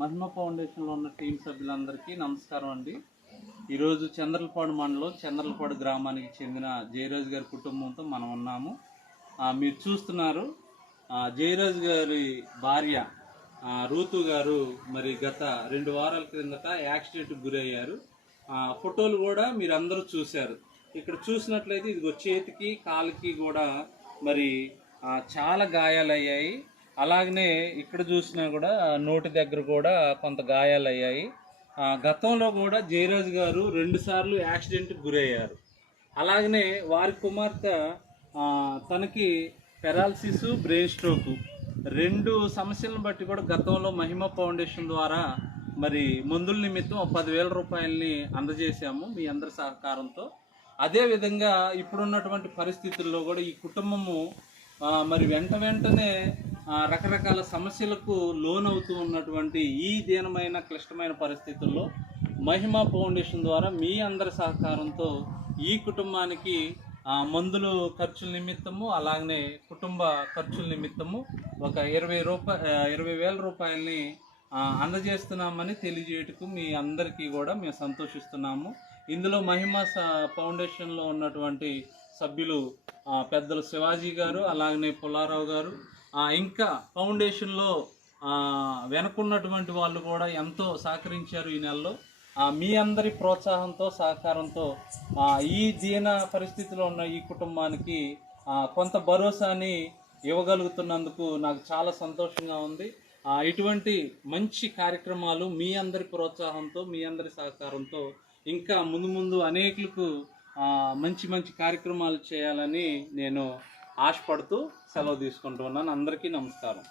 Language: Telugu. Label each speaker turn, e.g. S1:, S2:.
S1: మహిమ ఫౌండేషన్లో ఉన్న టీం సభ్యులందరికీ నమస్కారం అండి. ఈరోజు చంద్రలపాడు మండలం చంద్రలపాడు గ్రామానికి చెందిన జయరాజు గారి కుటుంబంతో మనం ఉన్నాము. మీరు చూస్తున్నారు జయరాజు గారి భార్య రూతు గారు మరి గత రెండు వారాల క్రిందట యాక్సిడెంట్కి గురయ్యారు. ఫోటోలు కూడా మీరు అందరూ చూశారు. ఇక్కడ చూసినట్లయితే ఇదిగో చేతికి కాలుకి కూడా మరి చాలా గాయాలయ్యాయి. అలాగనే ఇక్కడ చూసినా కూడా నోటి దగ్గర కూడా కొంత గాయాలయ్యాయి. అయ్యాయి గతంలో కూడా జయరాజు గారు రెండుసార్లు యాక్సిడెంట్కి గురయ్యారు. అలాగనే వారి కుమార్తె తనకి పెరాలసిస్ బ్రెయిన్ స్ట్రోక్ రెండు సమస్యలను బట్టి కూడా గతంలో మహిమ ఫౌండేషన్ ద్వారా మరి మందుల నిమిత్తం పదివేల రూపాయలని అందజేశాము మీ అందరి సహకారంతో. అదేవిధంగా ఇప్పుడున్నటువంటి పరిస్థితుల్లో కూడా ఈ కుటుంబము మరి వెంట వెంటనే రకరకాల సమస్యలకు లోనవుతూ ఉన్నటువంటి ఈ దీనమైన క్లిష్టమైన పరిస్థితుల్లో మహిమ ఫౌండేషన్ ద్వారా మీ అందరి సహకారంతో ఈ కుటుంబానికి మందులు ఖర్చుల నిమిత్తము అలాగనే కుటుంబ ఖర్చుల నిమిత్తము ఒక ఇరవై రూపాయ ఇరవై వేల రూపాయలని అందజేస్తున్నామని తెలియజేయటకు మీ అందరికీ కూడా మేము సంతోషిస్తున్నాము. ఇందులో మహిమ స- ఫౌండేషన్లో ఉన్నటువంటి సభ్యులు పెద్దలు శివాజీ గారు అలాగనే పుల్లారావు గారు ఇంకా ఫౌండేషన్లో వెనుకున్నటువంటి వెనకున్నటువంటి వాళ్ళు కూడా ఎంతో సహకరించారు ఈ నెలలో. మీ అందరి ప్రోత్సాహంతో సహకారంతో ఈ దీన పరిస్థితిలో ఉన్న ఈ కుటుంబానికి కొంత భరోసాని ఇవ్వగలుగుతున్నందుకు నాకు చాలా సంతోషంగా ఉంది. ఇటువంటి మంచి కార్యక్రమాలు మీ అందరి ప్రోత్సాహంతో మీ అందరి సహకారంతో ఇంకా ముందు ముందు అనేకులకు మంచి మంచి కార్యక్రమాలు చేయాలని నేను ఆశపడుతూ సెలవు తీసుకుంటూ ఉన్నాను. అందరికీ నమస్కారం.